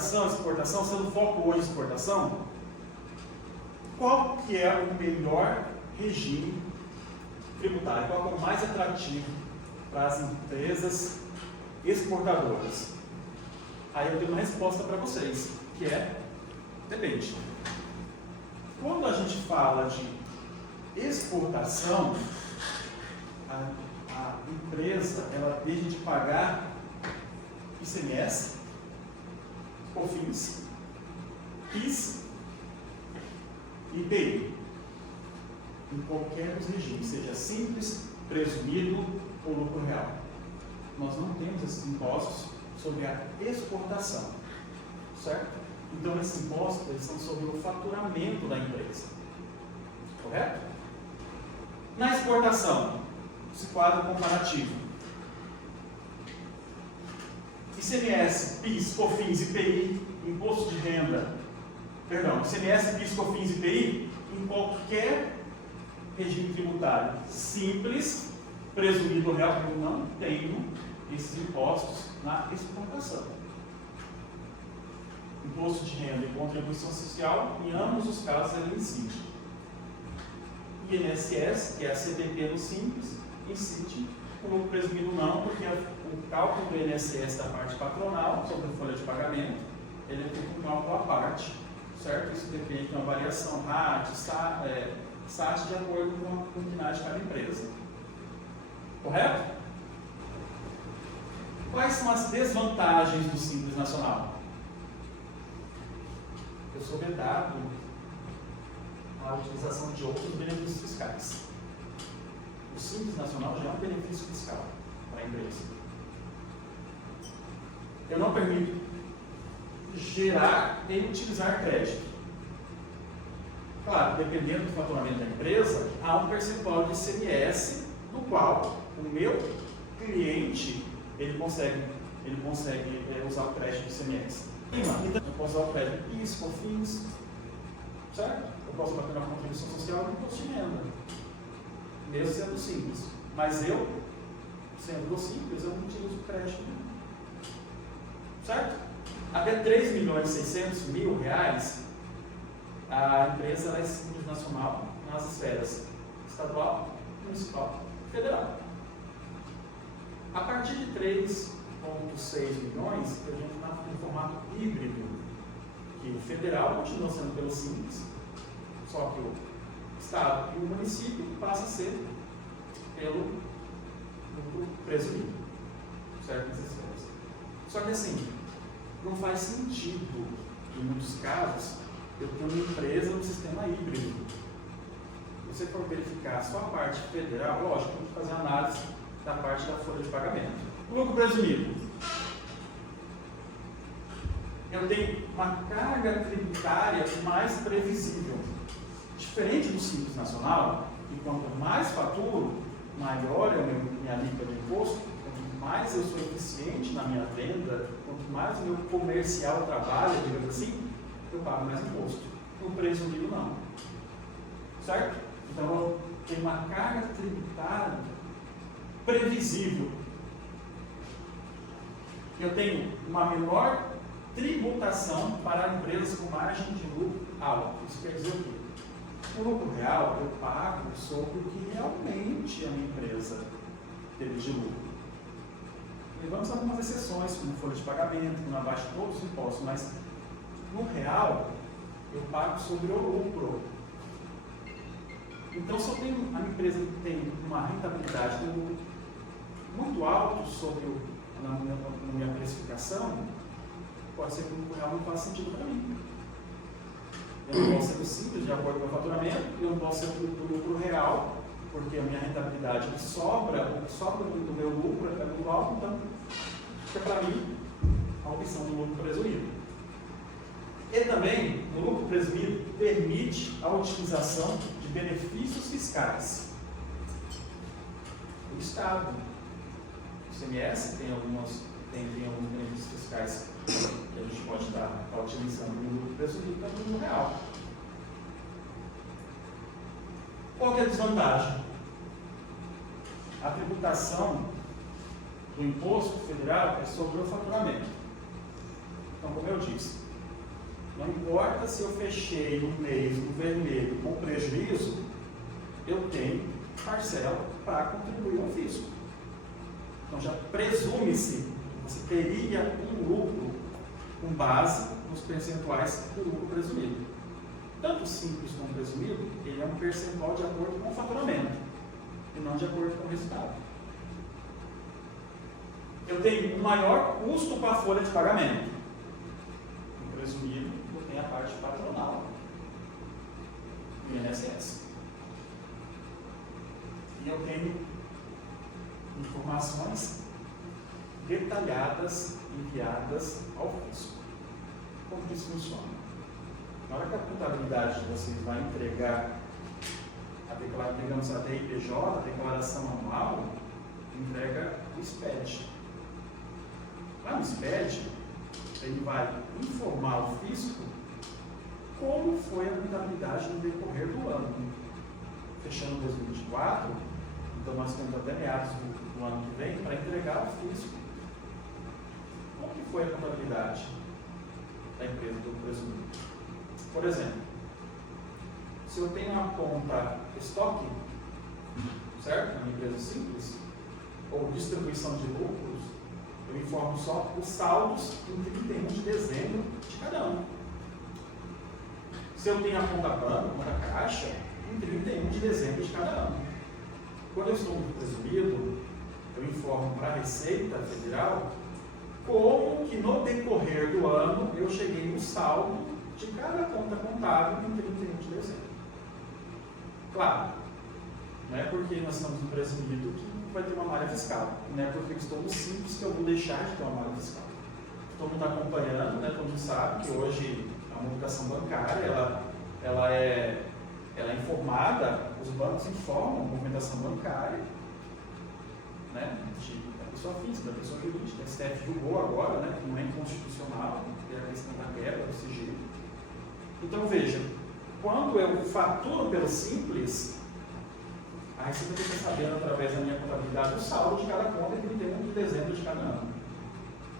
importação, exportação, sendo foco hoje em exportação, qual que é o melhor regime tributário? Qual que é o mais atrativo para as empresas exportadoras? Aí eu tenho uma resposta para vocês, que é depende. Quando a gente fala de exportação, a empresa ela deixa de pagar ICMS, COFINS, PIS e IPI, em qualquer dos regimes, seja simples, presumido ou lucro real. Nós não temos esses impostos sobre a exportação, certo? Então esses impostos eles são sobre o faturamento da empresa, correto? Na exportação, esse quadro comparativo, ICMS, PIS, COFINS, IPI, imposto de renda, ICMS, PIS, COFINS, IPI, em qualquer regime tributário simples, presumido real, eu não tenho esses impostos na exportação. Imposto de renda e contribuição social, em ambos os casos, ele incide. INSS, que é a CDP no simples, incide. O lucro presumido não, porque o cálculo do INSS da parte patronal, sobre a folha de pagamento, ele é feito um cálculo à parte, certo? Isso depende de uma variação RAT, SAT, de acordo com a quantidade de cada empresa. Correto? Quais são as desvantagens do Simples Nacional? Eu sou vedado a utilização de outros benefícios fiscais. O Simples Nacional já é um benefício fiscal para a empresa. Eu não permito gerar e utilizar crédito. Claro, dependendo do faturamento da empresa, há um percentual de ICMS no qual o meu cliente ele consegue usar o crédito do ICMS. Então, eu posso usar o crédito PIS, COFINS, certo? Eu posso bater na contribuição social e imposto de renda, mesmo sendo simples. Mas eu, sendo simples, eu não utilizo o crédito, certo? Até R$3.600.000, a empresa é Simples Nacional nas esferas estadual, municipal e federal. A partir de 3,6 milhões, a gente está em formato híbrido, que o federal continua sendo pelo Simples, só que o estado e o município passa a ser pelo lucro presumido, certo? Só que assim, não faz sentido, em muitos casos, eu ter uma empresa no sistema híbrido. Se você for verificar a sua parte federal, lógico, tem que fazer análise da parte da folha de pagamento. O lucro presumido. Eu tenho uma carga tributária mais previsível. Diferente do Simples Nacional, que quanto mais faturo, maior é a minha alíquota de imposto, quanto mais eu sou eficiente na minha venda, quanto mais o meu comercial trabalha, digamos assim, eu pago mais imposto. No presumido não. Certo? Então eu tenho uma carga tributária previsível. Eu tenho uma menor tributação para empresas com margem de lucro alta. Isso quer dizer o quê? O lucro real eu pago sobre o que realmente a minha empresa teve de lucro. Levamos algumas exceções, como folha de pagamento, que não abaixa todos os impostos, mas no real eu pago sobre o lucro. Então, se eu tenho a empresa que tem uma rentabilidade de lucro muito alto sobre na minha precificação, pode ser que o lucro real não faça sentido para mim. Eu não posso ser simples, de acordo com o meu faturamento, eu não posso ser do lucro real, porque a minha rentabilidade sobra do meu lucro é muito alto, então fica para mim a opção do lucro presumido. E também, o lucro presumido permite a utilização de benefícios fiscais. O Estado, o ICMS tem alguns benefícios fiscais que a gente pode estar utilizando no lucro presumido e também no real. Qual que é a desvantagem? A tributação do imposto federal é sobre o faturamento. Então, como eu disse, não importa se eu fechei um mês no vermelho com prejuízo, eu tenho parcela para contribuir ao fisco. Então, já presume-se que você teria um lucro com base nos percentuais do lucro presumido. Tanto simples como presumido, ele é um percentual de acordo com o faturamento e não de acordo com o resultado. Eu tenho um maior custo com a folha de pagamento. No presumido, eu tenho a parte patronal, o INSS. E eu tenho informações detalhadas enviadas ao fisco. Como que isso funciona? Na hora que a contabilidade de vocês vai entregar digamos, a DIPJ, a declaração anual, entrega o SPED. Lá no SPED, ele vai informar o fisco como foi a contabilidade no decorrer do ano. Fechando 2024, então nós temos até meados do ano que vem para entregar ao fisco como que foi a contabilidade da empresa do presumido. Por exemplo, se eu tenho uma conta estoque, certo? Uma empresa simples, ou distribuição de lucros, eu informo só os saldos em 31 de dezembro de cada ano. Se eu tenho a conta banco, conta caixa, em 31 de dezembro de cada ano. Quando eu estou no presumido, eu informo para a Receita Federal como que no decorrer do ano eu cheguei no saldo de cada conta contábil em 31 de dezembro. Claro, não é porque nós estamos no presumido que vai ter uma malha fiscal, não é porque estou no simples que eu vou deixar de ter uma malha fiscal. Todo mundo está acompanhando, né? Todo mundo sabe que hoje a movimentação bancária ela é informada, os bancos informam a movimentação bancária, né? Da pessoa física, da pessoa jurídica. A STF julgou agora, né? Que não é inconstitucional, que é a questão da quebra do sigilo. Então veja, quando eu faturo pelo simples, a Receita fica sabendo através da minha contabilidade o saldo de cada conta em 31 de dezembro de cada ano.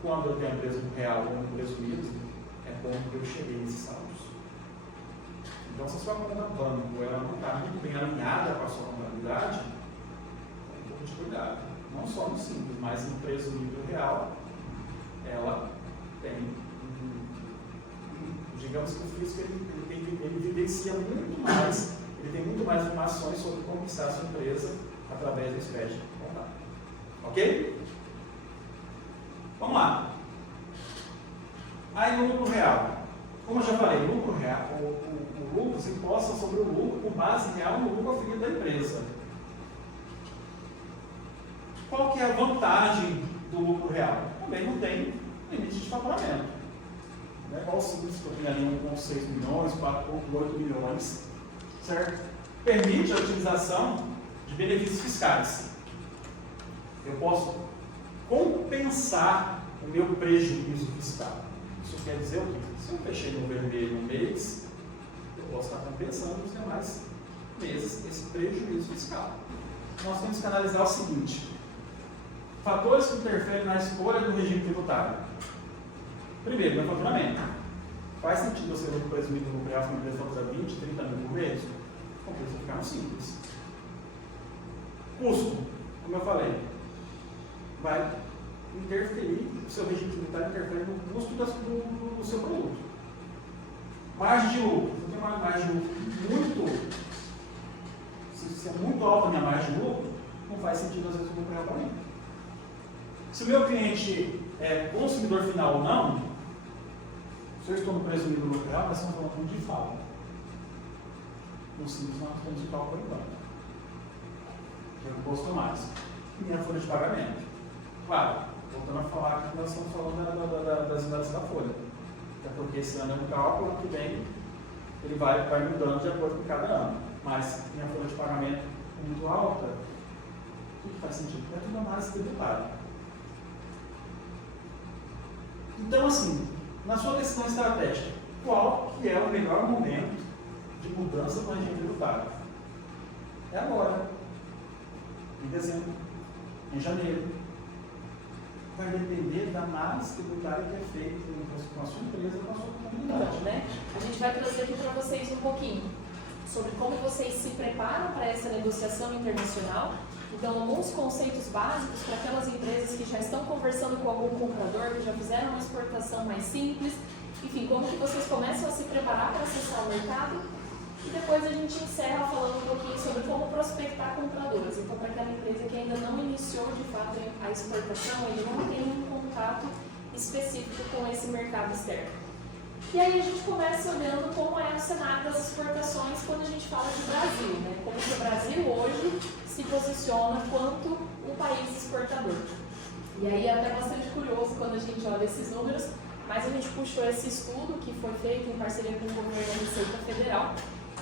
Quando eu tenho a empresa no real ou no presumido, é como que eu cheguei nesses saldos. Então, se a sua conta banco ela não está muito bem alinhada com a sua contabilidade, tem um pouco de cuidado. Não só no simples, mas no presumido real, ela tem, digamos que o fisco ele evidencia muito mais, ele tem muito mais informações sobre como está a sua empresa através do SPED contábil. Ok? Vamos lá. Aí no lucro real. Como eu já falei, lucro real, o lucro se imposta sobre o lucro com base real no lucro aferido da empresa. Qual que é a vantagem do lucro real? Também não tem limite de faturamento. Não é igual o simples que eu tenho ali 1,6 milhões, 4,8 milhões, certo? Permite a utilização de benefícios fiscais. Eu posso compensar o meu prejuízo fiscal. Isso quer dizer o quê? Se eu fechei no vermelho um mês, eu posso estar compensando nos demais meses esse prejuízo fiscal. Nós temos que analisar o seguinte: fatores que interferem na escolha do regime tributário. Primeiro, meu faturamento. Faz sentido você lucro presumido no lucro real se uma empresa faturar 20, 30 mil por mês? Compensa ficar no simples. Custo, como eu falei, vai interferir, o seu regime tributário interfere no custo do seu produto. Margem de lucro. Se eu tenho uma margem de lucro se é muito alta a minha margem de lucro, não faz sentido às vezes o lucro real para mim. Se o meu cliente é consumidor final ou não, se eu estou no presumido do lucro real, nós estamos falando de FAO. No simples nós temos de FAO por enquanto. Que é o imposto máximo. E minha folha de pagamento. Claro, voltando a falar que nós estamos falando das unidades da folha. Até porque esse ano é um cálculo, ano que vem ele vai mudando de acordo com cada ano. Mas se minha folha de pagamento é muito alta, o que faz sentido? É tudo análise tributária. Então, assim, na sua decisão estratégica, qual que é o melhor momento de mudança do regime tributário? É agora, em dezembro, em janeiro. vai depender da análise tributária que é feita com a sua empresa, com a sua comunidade. Então, né? A gente vai trazer aqui para vocês um pouquinho sobre como vocês se preparam para essa negociação internacional. Então, alguns conceitos básicos para aquelas empresas que já estão conversando com algum comprador, que já fizeram uma exportação mais simples. Enfim, como que vocês começam a se preparar para acessar o mercado. E depois a gente encerra falando um pouquinho sobre como prospectar compradoras. Então, para aquela empresa que ainda não iniciou de fato a exportação, ainda não tem um contato específico com esse mercado externo. E aí a gente começa olhando como é o cenário das exportações quando a gente fala de Brasil, né? Como que o Brasil hoje se posiciona quanto um país exportador. E aí é até bastante curioso quando a gente olha esses números, mas a gente puxou esse estudo que foi feito em parceria com o governo da Receita Federal.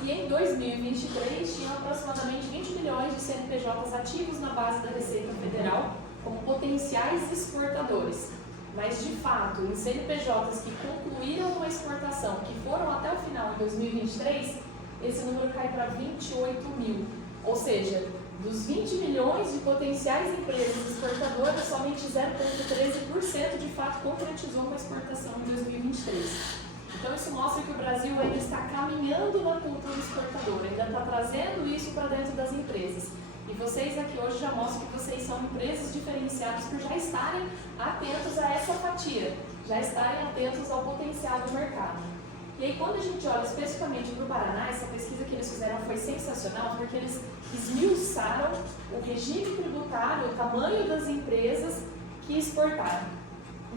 E em 2023 tinham aproximadamente 20 milhões de CNPJs ativos na base da Receita Federal como potenciais exportadores. Mas, de fato, em CNPJs que concluíram uma exportação, que foram até o final de 2023, esse número cai para 28 mil. Ou seja, dos 20 milhões de potenciais empresas exportadoras, somente 0,13% de fato concretizou uma exportação em 2023. Então, isso mostra que o Brasil ainda está caminhando na cultura exportadora, ainda está trazendo isso para dentro das empresas. E vocês aqui hoje já mostram que vocês são empresas diferenciadas por já estarem atentos a essa fatia, já estarem atentos ao potencial do mercado. E aí, quando a gente olha especificamente para o Paraná, essa pesquisa que eles fizeram foi sensacional, porque eles esmiuçaram o regime tributário, o tamanho das empresas que exportaram.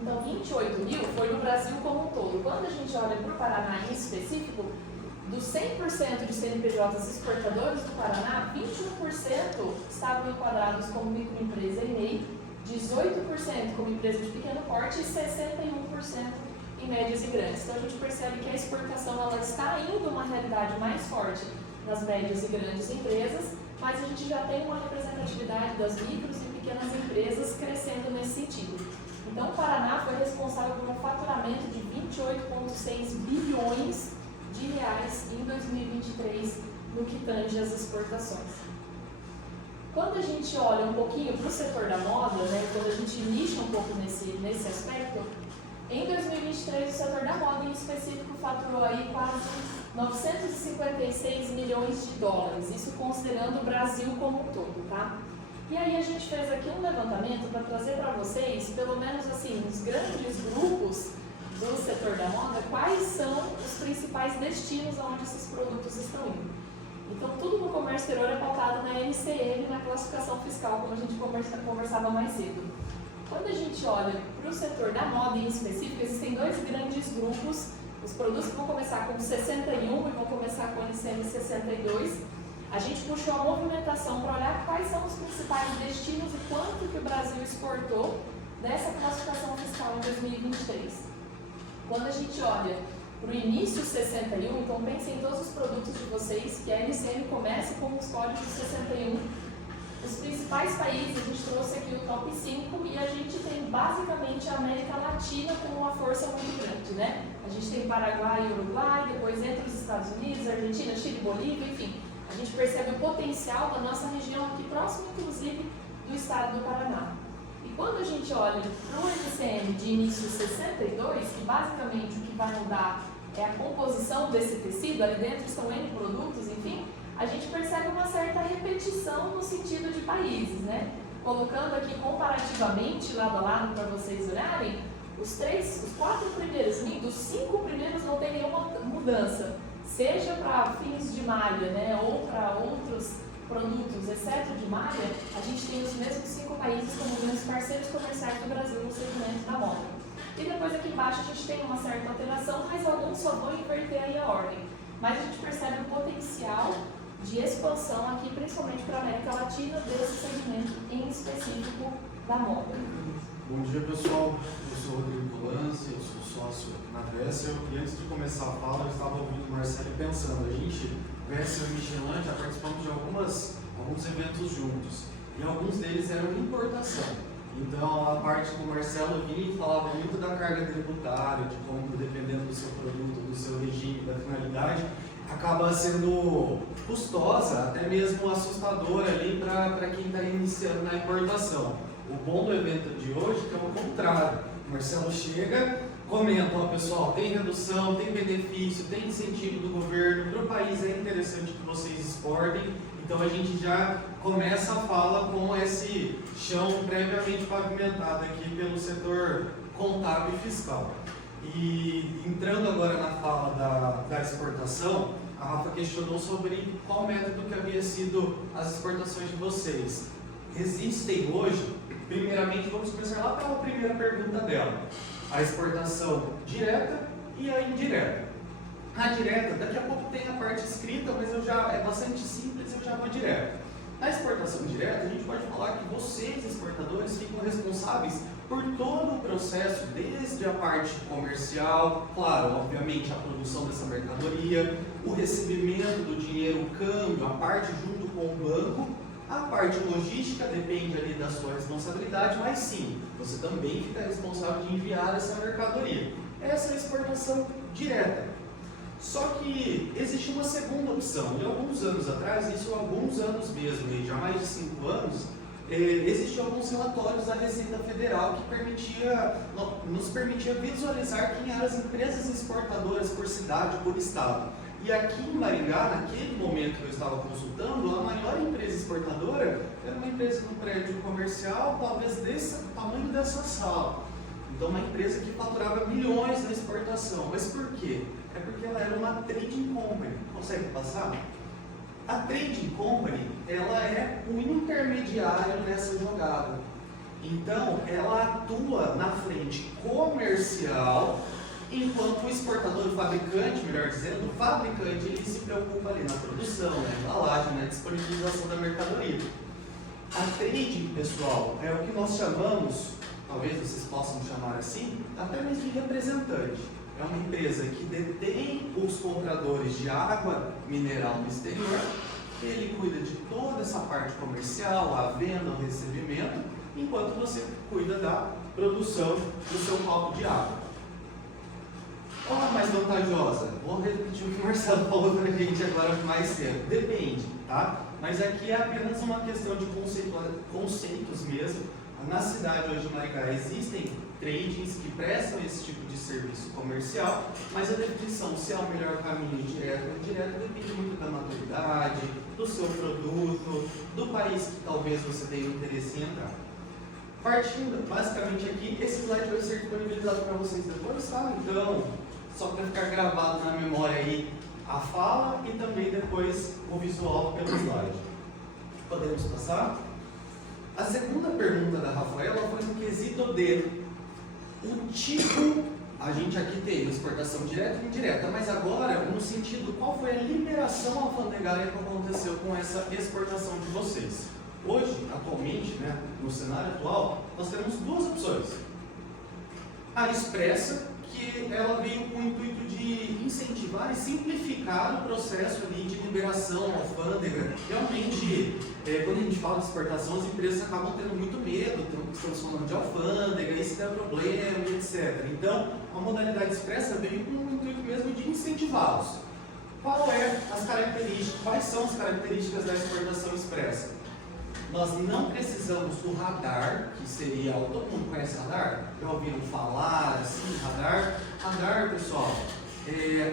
Então, 28 mil foi no Brasil como um todo. Quando a gente olha para o Paraná em específico, dos 100% de CNPJs exportadores do Paraná, 21% estavam enquadrados como microempresa e MEI, 18% como empresa de pequeno porte e 61% em médias e grandes. Então, a gente percebe que a exportação ela está indo uma realidade mais forte nas médias e grandes empresas, mas a gente já tem uma representatividade das micros e pequenas empresas crescendo nesse sentido. Então, o Paraná foi responsável por um faturamento de 28,6 bilhões de reais em 2023 no que tange as exportações. Quando a gente olha um pouquinho para o setor da moda, né, quando a gente nicha um pouco nesse aspecto, em 2023 o setor da moda em específico faturou aí quase 956 milhões de dólares, isso considerando o Brasil como um todo, tá? E aí a gente fez aqui um levantamento para trazer para vocês, pelo menos assim, os grandes grupos do setor da moda, quais são os principais destinos onde esses produtos estão indo. Então, tudo no comércio exterior é pautado na NCM, na classificação fiscal, como a gente conversava mais cedo. Quando a gente olha para o setor da moda em específico, existem dois grandes grupos, os produtos que vão começar com 61 e vão começar com NCM 62. A gente puxou a movimentação para olhar quais são os principais destinos e quanto que o Brasil exportou dessa classificação fiscal em 2023. Quando a gente olha para o início 61, então pensem em todos os produtos de vocês, que a NCM comece com os códigos 61. Os principais países, a gente trouxe aqui o top 5 e a gente tem basicamente a América Latina com uma força muito grande, né? A gente tem Paraguai e Uruguai, depois entre os Estados Unidos, Argentina, Chile, Bolívia, enfim. A gente percebe o potencial da nossa região aqui próximo, inclusive, do estado do Paraná. E quando a gente olha para o NCM de início 62, que basicamente o que vai mudar é a composição desse tecido, ali dentro estão N produtos, enfim, a gente percebe uma certa repetição no sentido de países, né? Colocando aqui comparativamente, lado a lado, para vocês olharem, os 4 primeiros, dos 5 primeiros não tem nenhuma mudança. Seja para fins de malha, né, ou para outros produtos, exceto de malha, a gente tem os mesmos 5 países como grandes parceiros comerciais do Brasil no segmento da moda. E depois aqui embaixo a gente tem uma certa alteração, mas alguns só vão inverter aí a ordem. Mas a gente percebe o potencial de expansão aqui, principalmente para a América Latina, desse segmento em específico da moda. Bom dia, pessoal. Eu sou o Rodrigo Polance, eu sou sócio na Vessel e antes de começar a fala eu estava ouvindo o Marcelo pensando, a gente, Vessel e Michelin, já participamos de alguns eventos juntos e alguns deles eram importação. Então a parte que o Marcelo vinha e falava muito da carga tributária, de como dependendo do seu produto, do seu regime, da finalidade, acaba sendo custosa, até mesmo assustadora ali para quem está iniciando na importação. O bom do evento de hoje é que é o contrário. O Marcelo chega, comenta, ó, pessoal, tem redução, tem benefício, tem incentivo do governo, para o país é interessante que vocês exportem. Então a gente já começa a fala com esse chão previamente pavimentado aqui pelo setor contábil e fiscal. E entrando agora na fala da exportação, a Rafa questionou sobre qual método que havia sido as exportações de vocês. Existem hoje, primeiramente vamos começar lá pela primeira pergunta dela, a exportação direta e a indireta. A direta, daqui a pouco tem a parte escrita, mas é bastante simples, eu já vou direto. Na exportação direta, a gente pode falar que vocês, exportadores, ficam responsáveis por todo o processo, desde a parte comercial, claro, obviamente a produção dessa mercadoria, o recebimento do dinheiro, o câmbio, a parte junto com o banco, a parte logística depende ali da sua responsabilidade, mas sim, você também fica responsável de enviar essa mercadoria. Essa é a exportação direta. Só que existe uma segunda opção, e alguns anos atrás, isso há alguns anos mesmo, já mais de 5 anos, existiam alguns relatórios da Receita Federal que nos permitia visualizar quem eram as empresas exportadoras por cidade, por estado. E aqui em Maringá, naquele momento que eu estava consultando, a maior empresa exportadora era uma empresa no prédio comercial, talvez desse tamanho dessa sala. Então, uma empresa que faturava milhões na exportação. Mas por quê? É porque ela era uma trading company. Consegue passar? A trading company, ela é um intermediário nessa jogada. Então, ela atua na frente comercial, enquanto o exportador, o fabricante, melhor dizendo, o fabricante, ele se preocupa ali na produção, na embalagem, na disponibilização da mercadoria. A trading, pessoal, é o que nós chamamos, talvez vocês possam chamar assim, até mesmo de representante. É uma empresa que detém os compradores de água mineral no exterior, ele cuida de toda essa parte comercial, a venda, o recebimento, enquanto você cuida da produção do seu copo de água. Qual é mais vantajosa? Vou repetir o que o Marcelo falou para a gente agora mais cedo. Depende, tá? Mas aqui é apenas uma questão de conceitos mesmo. Na cidade hoje de Maringá existem tradings que prestam esse tipo de serviço comercial, mas a definição se é o melhor caminho direto ou indireto depende muito da maturidade, do seu produto, do país que talvez você tenha interesse em entrar. Partindo basicamente aqui, esse slide vai ser disponibilizado para vocês depois, tá? Então, só para ficar gravado na memória aí a fala e também depois o visual pelo slide. Podemos passar? A segunda pergunta da Rafaela foi no quesito de o tipo, a gente aqui tem exportação direta e indireta, mas agora no sentido qual foi a liberação alfandegária que aconteceu com essa exportação de vocês. Hoje, atualmente, né, no cenário atual, nós temos duas opções. A expressa, que ela veio com o intuito de incentivar e simplificar o processo ali de liberação alfândega. Realmente, quando a gente fala de exportação, as empresas acabam tendo muito medo, estamos falando de alfândega, isso dá problema, etc. Então, a modalidade expressa veio com o intuito mesmo de incentivá-los. Quais são as características da exportação expressa? Nós não precisamos do radar, que seria, todo mundo conhece radar? Já ouviram falar assim, radar? Radar, pessoal,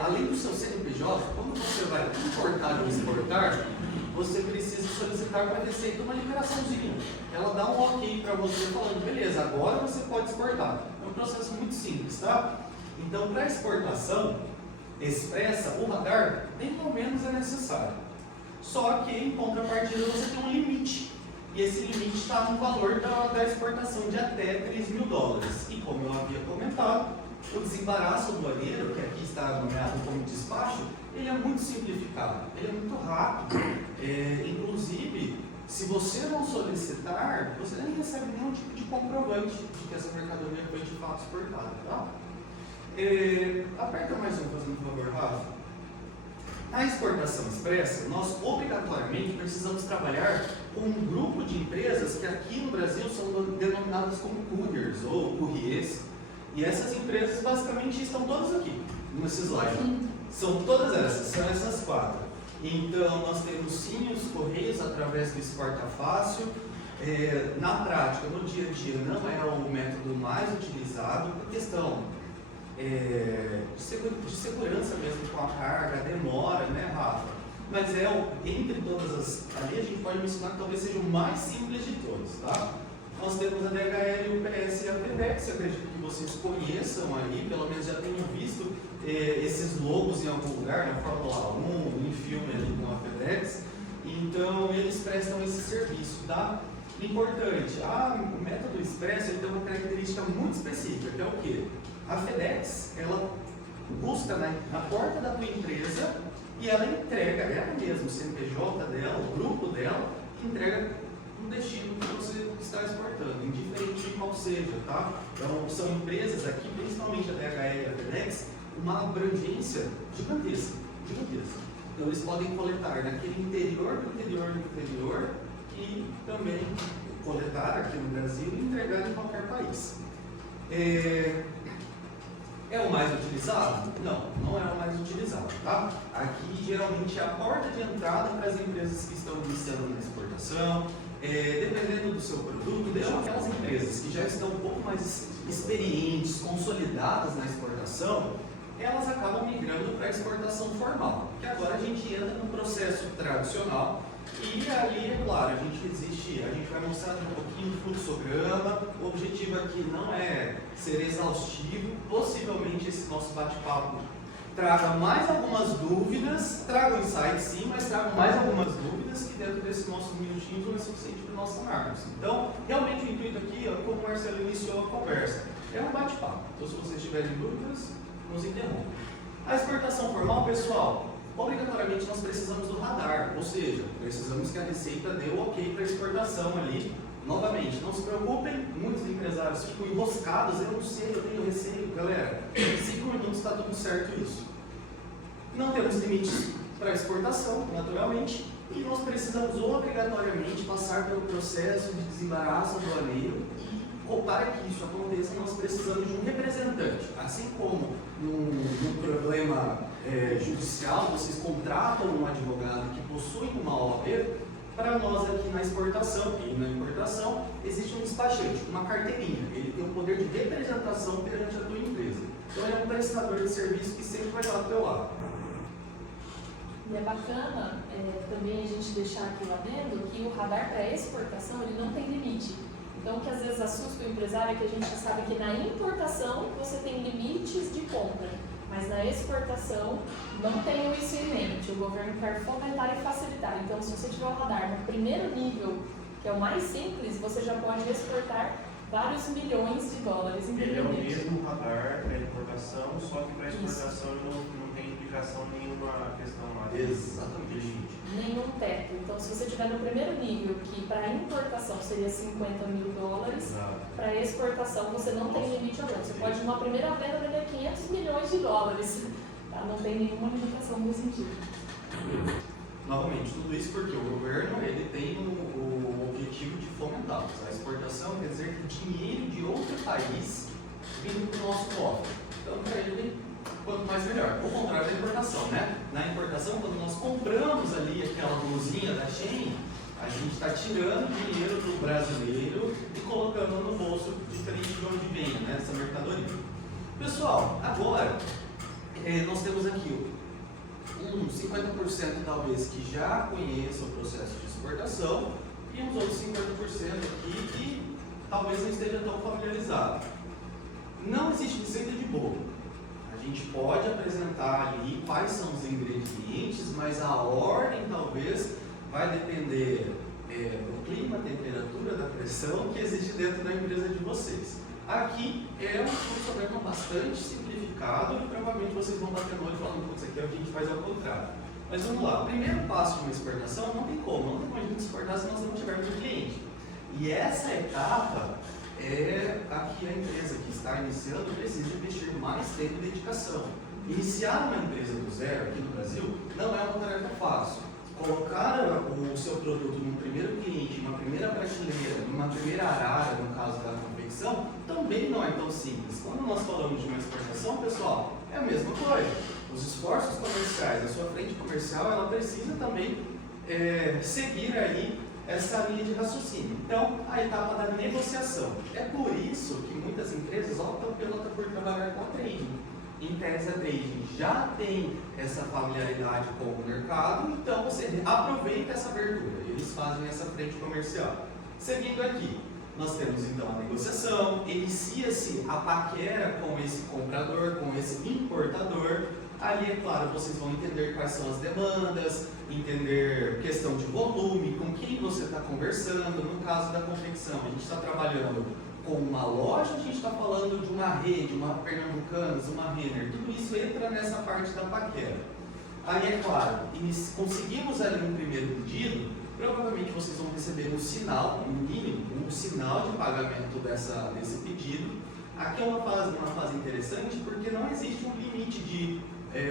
além do seu CNPJ, quando você vai importar ou exportar, você precisa solicitar para a Receita uma liberaçãozinha. Ela dá um ok para você falando, beleza, agora você pode exportar. É um processo muito simples, tá? Então, para exportação expressa, o radar, nem ao menos é necessário. Só que, em contrapartida, você tem um limite. E esse limite está no valor da exportação de até $3.000. E como eu havia comentado, o desembaraço aduaneiro, que aqui está nomeado como despacho, ele é muito simplificado, ele é muito rápido. Inclusive, se você não solicitar, você nem recebe nenhum tipo de comprovante de que essa mercadoria foi de fato exportada. Tá? Aperta mais um, fazendo um favor, Rafa. Na exportação expressa, nós obrigatoriamente precisamos trabalhar com um grupo de empresas que aqui no Brasil são denominadas como couriers ou courriers. E essas empresas basicamente estão todas aqui, nesse slide. São todas essas, são essas 4. Então nós temos sim os Correios através do Exporta Fácil, Na prática, no dia a dia, não é o método mais utilizado por questão de segurança mesmo com a carga, demora, né, Rafa? Mas entre todas as ali, a gente pode mencionar que talvez seja o mais simples de todos, tá? Nós temos a DHL, o UPS e a FedEx, eu acredito que vocês conheçam aí, pelo menos já tenham visto esses logos em algum lugar, na Fórmula 1, em filme ali com a FedEx. Então, eles prestam esse serviço, tá? Importante, o método expresso ele tem uma característica muito específica, que é o quê? A FedEx, ela busca na porta da tua empresa e ela entrega, ela mesma, o CNPJ dela, o grupo dela, entrega um destino que você está exportando, indiferente de qual seja, tá? Então, são empresas aqui, principalmente a DHL e a FedEx, uma abrangência gigantesca, gigantesca. Então, eles podem coletar naquele interior do interior do interior e também coletar aqui no Brasil e entregar em qualquer país. É o mais utilizado? Não, não é o mais utilizado, tá? Aqui geralmente é a porta de entrada para as empresas que estão iniciando na exportação. Dependendo do seu produto, deixam aquelas empresas que já estão um pouco mais experientes, consolidadas na exportação, elas acabam migrando para a exportação formal, que agora a gente entra no processo tradicional. E ali, é claro, a gente vai mostrar um pouquinho do fluxograma. O objetivo aqui não é ser exaustivo, possivelmente esse nosso bate-papo traga mais algumas dúvidas, traga insights sim, mas traga mais algumas dúvidas que dentro desses nossos minutinhos não é suficiente para nossa análise. Então, realmente o intuito aqui, como o Marcelo iniciou a conversa, é um bate-papo. Então, se vocês tiverem dúvidas, nos interrompam. A exportação formal, pessoal, obrigatoriamente nós precisamos do radar, ou seja, precisamos que a Receita dê o ok para a exportação ali. Novamente, não se preocupem, muitos empresários ficam enroscados, eu não sei, eu tenho receio. Galera, em 5 minutos está tudo certo isso. Não temos limites para exportação, naturalmente, e nós precisamos obrigatoriamente passar pelo processo de desembaraço aduaneiro. E para que isso aconteça, nós precisamos de um representante, assim como no problema judicial, vocês contratam um advogado que possui uma OAB. Para nós aqui na exportação e na importação, existe um despachante, uma carteirinha. Ele tem o poder de representação perante a tua empresa. Então, ele é um prestador de serviço que sempre vai estar do teu lado. E é bacana também a gente deixar aqui lá dentro que o radar para exportação ele não tem limite. Então, o que às vezes assusta o empresário é que a gente sabe que na importação você tem limites de compra. Mas na exportação, não tenham isso em mente. O governo quer fomentar e facilitar. Então, se você tiver o radar no primeiro nível, que é o mais simples, você já pode exportar vários milhões de dólares. Ele é o mesmo radar para importação, só que para exportação ele não tem implicação nenhuma questão lá. Exatamente. Nenhum teto. Então, se você tiver no primeiro nível, que para importação seria 50 mil dólares, para exportação você não tem limite algum. Você pode, numa primeira venda, vender 500 milhões de dólares. Tá? Não tem nenhuma limitação nesse sentido. Novamente, tudo isso porque o governo ele tem o objetivo de fomentar. A exportação quer dizer que dinheiro de outro país vindo para o nosso cofre. Então, para ele, quanto mais melhor. O contrário da importação, né? Na importação, quando nós compramos ali aquela blusinha da Shein, a gente está tirando dinheiro do brasileiro e colocando no bolso diferente de onde vem, né? Essa mercadoria. Pessoal, agora nós temos aqui 50% talvez que já conheça o processo de exportação e uns outros 50% aqui que talvez não esteja tão familiarizado. Não existe receita de bolo. A gente pode apresentar ali quais são os ingredientes, mas a ordem talvez vai depender do clima, da temperatura, da pressão que existe dentro da empresa de vocês. Aqui é um fluxograma bastante simplificado e provavelmente vocês vão bater no olho falando que isso aqui a gente faz ao contrário. Mas vamos lá, o primeiro passo de uma exportação não tem como a gente exportar se nós não tivermos um cliente. E essa etapa é a que a empresa que está iniciando precisa investir mais tempo e dedicação. Iniciar uma empresa do zero aqui no Brasil não é uma tarefa fácil. Colocar o seu produto num primeiro cliente, numa primeira prateleira, numa primeira arara, no caso da confecção, também não é tão simples. Quando nós falamos de uma exportação, pessoal, é a mesma coisa. Os esforços comerciais, a sua frente comercial, ela precisa também seguir aí essa linha de raciocínio. Então, a etapa da negociação. É por isso que muitas empresas optam por trabalhar com a trading. Em tese, a trading já tem essa familiaridade com o mercado, então você aproveita essa abertura. Eles fazem essa frente comercial. Seguindo aqui, nós temos então a negociação, inicia-se a paquera com esse comprador, com esse importador. Ali, é claro, vocês vão entender quais são as demandas, entender questão de volume, com quem você está conversando. No caso da confecção, a gente está trabalhando com uma loja, a gente está falando de uma rede, uma Pernambucanas, uma Renner. Tudo isso entra nessa parte da paquera. Aí, é claro, conseguimos ali um primeiro pedido, provavelmente vocês vão receber um sinal, no mínimo, um sinal de pagamento desse pedido. Aqui é uma fase interessante porque não existe um limite de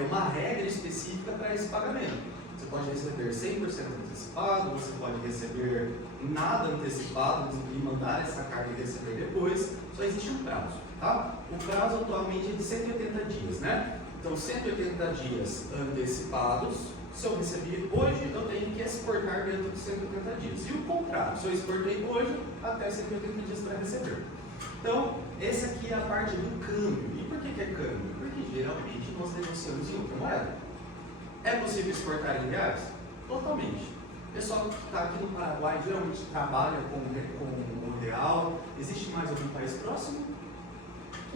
uma regra específica para esse pagamento. Você pode receber 100% antecipado, você pode receber nada antecipado e mandar essa carga e receber depois. Só existe um prazo, tá? O prazo atualmente é de 180 dias, né? Então, 180 dias antecipados. Se eu recebi hoje, eu tenho que exportar dentro de 180 dias. E o contrário, se eu exportei hoje, até 180 dias para receber. Então, essa aqui é a parte do câmbio. E por que é câmbio? Porque geralmente nós negociamos em outra moeda. É possível exportar em reais? Totalmente. O pessoal que está aqui no Paraguai geralmente trabalha com o real. Existe mais algum país próximo?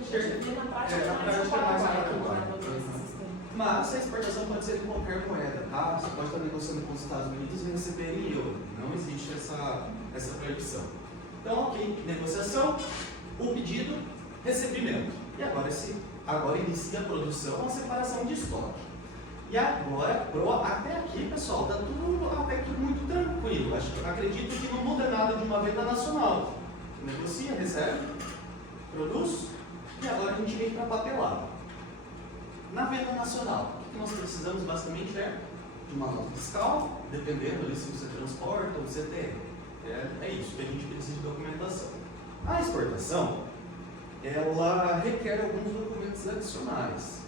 Que a gente vê na prática na mais prática o é mais Paraguai, Paraguai. que usa esse sistema. Mas a exportação pode ser em qualquer moeda, tá? Você pode estar negociando com os Estados Unidos e receber em euro. Não existe essa proibição. Então, ok, negociação, o pedido, recebimento. E agora inicia a produção, a separação de estoque. E agora, até aqui, pessoal, está tudo até que muito tranquilo. Acredito que não muda nada de uma venda nacional. Negocia, recebe, produz, e agora a gente vem para papelada. Na venda nacional, o que nós precisamos basicamente é de uma nota fiscal, dependendo ali se você transporta ou você tem. É isso que a gente precisa de documentação. A exportação, ela requer alguns documentos adicionais.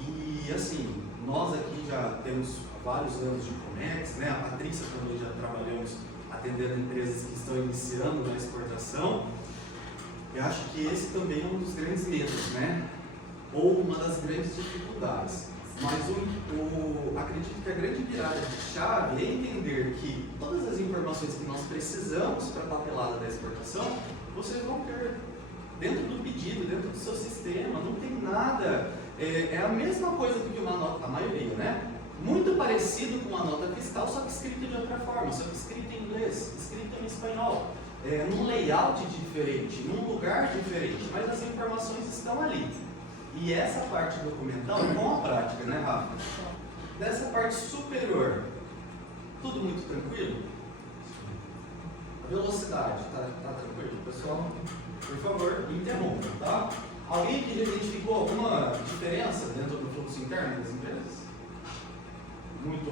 E assim, nós aqui já temos vários anos de Comex, né? A Patrícia também já trabalhamos atendendo empresas que estão iniciando na exportação. Eu acho que esse também é um dos grandes medos, né? Ou uma das grandes dificuldades. Mas acredito que a grande virada de chave é entender que todas as informações que nós precisamos para a papelada da exportação, vocês vão ter dentro do pedido, dentro do seu sistema. Não tem nada. É a mesma coisa do que uma nota, a maioria, né? Muito parecido com uma nota fiscal, só que escrita de outra forma, só que escrita em inglês, escrita em espanhol, num layout diferente, num lugar diferente, mas as informações estão ali. E essa parte documental, com a prática, né, Rafa? Dessa parte superior, tudo muito tranquilo? A velocidade, tá tranquilo? Pessoal, por favor, interrompa, tá? Alguém que já identificou alguma diferença dentro do fluxo interno das empresas? Muito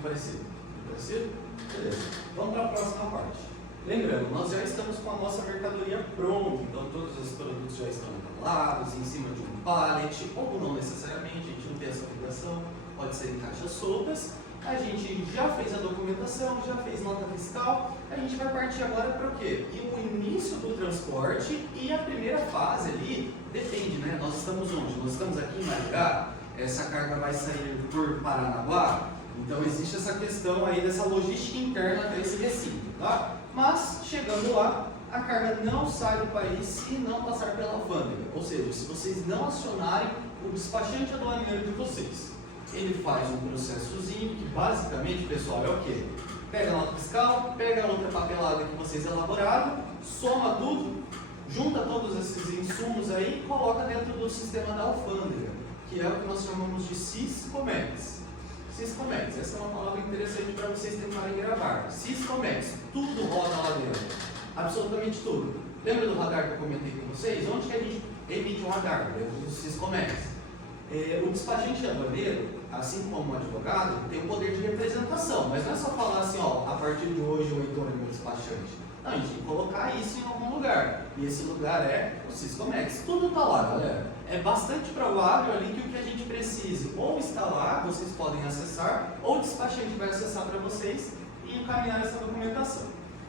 parecido. Muito parecido? Beleza. Vamos para a próxima parte. Lembrando, nós já estamos com a nossa mercadoria pronta, então todos os produtos já estão embalados em cima de um pallet, ou não necessariamente, a gente não tem essa obrigação, pode ser em caixas soltas. A gente já fez a documentação, já fez nota fiscal, a gente vai partir agora para o quê? E o início do transporte e a primeira fase ali, depende, né? Nós estamos onde? Nós estamos aqui em Maringá, essa carga vai sair por Paranaguá, então existe essa questão aí dessa logística interna até esse recinto, tá? Mas, chegando lá, a carga não sai do país se não passar pela alfândega, ou seja, se vocês não acionarem o despachante aduaneiro de vocês. Ele faz um processozinho que basicamente, pessoal, é o quê? Pega a nota fiscal, pega a outra papelada que vocês elaboraram, soma tudo, junta todos esses insumos aí e coloca dentro do sistema da alfândega, que é o que nós chamamos de Syscomex. Syscomex, essa é uma palavra interessante para vocês tentarem gravar. Syscomex, tudo roda lá dentro, absolutamente tudo. Lembra do radar que eu comentei com vocês? Onde que a gente emite um radar? Dentro do Syscomex. O despachante aduaneiro, assim como o advogado, tem o poder de representação, mas não é só falar assim, ó, a partir de hoje o Heitor é meu despachante. Não, a gente tem que colocar isso em algum lugar, e esse lugar é o Syscomex. Tudo está lá, galera. É bastante provável ali que o que a gente precise ou está lá, vocês podem acessar, ou o despachante vai acessar para vocês, e e encaminhar essa documentação.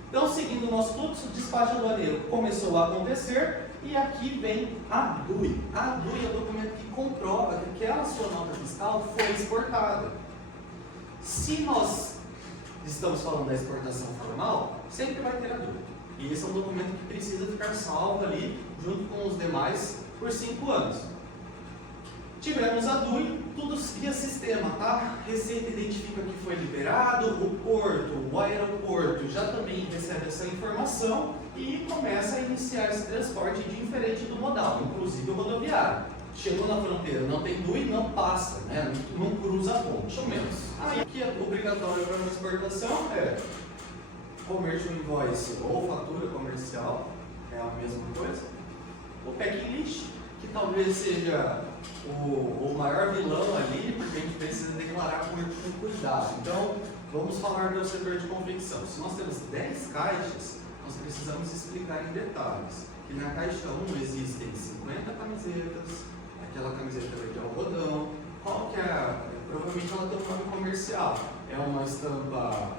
Então, seguindo o nosso fluxo, o despacho aduaneiro começou a acontecer e aqui vem a DUI. A DUI é o documento que comprova que aquela sua nota fiscal foi exportada. Se nós estamos falando da exportação formal, sempre vai ter a DUI. E esse é um documento que precisa ficar salvo ali, junto com os demais, por 5 anos. Tivemos a DUI, tudo via sistema, tá? Receita identifica que foi liberado, o porto, o aeroporto já também recebe essa informação e começa a iniciar esse transporte diferente do modal, inclusive o rodoviário. Chegou na fronteira, não tem DUI, não passa, né? Não cruza a ponte, ou menos. Aí o que é obrigatório para uma exportação é commercial invoice ou fatura comercial, é a mesma coisa. O packing list, que talvez seja o maior vilão ali, porque a gente precisa declarar com cuidado. Então, vamos falar do setor de confecção. Se nós temos 10 caixas, nós precisamos explicar em detalhes. Que na caixa 1 existem 50 camisetas, aquela camiseta verde algodão, qual que é? Provavelmente ela tem um nome comercial. É uma estampa,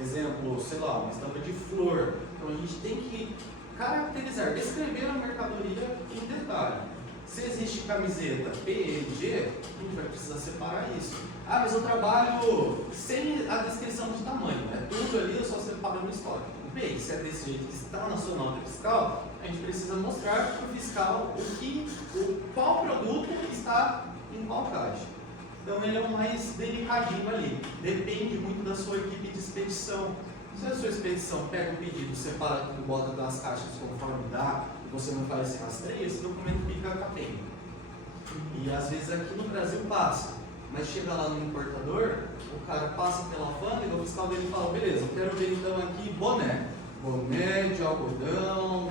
exemplo, sei lá, uma estampa de flor. Então a gente tem que caracterizar, descrever a mercadoria em detalhe. Se existe camiseta P, E, G, a gente vai precisar separar isso. Ah, mas eu trabalho sem a descrição de tamanho, né? Tudo ali eu só separo no estoque. Bem, se é desse jeito que está na sua nota fiscal, a gente precisa mostrar para o fiscal qual produto está em qual caixa. Então ele é o mais delicadinho ali. Depende muito da sua equipe de expedição. Se a sua expedição pega o pedido, separa tudo, bota das caixas conforme dá, e você não faz esse rastreio, esse documento fica capenga. E às vezes aqui no Brasil passa, mas chega lá no importador, o cara passa pela alfândega, o fiscal dele fala, beleza, eu quero ver então aqui boné. Boné de algodão,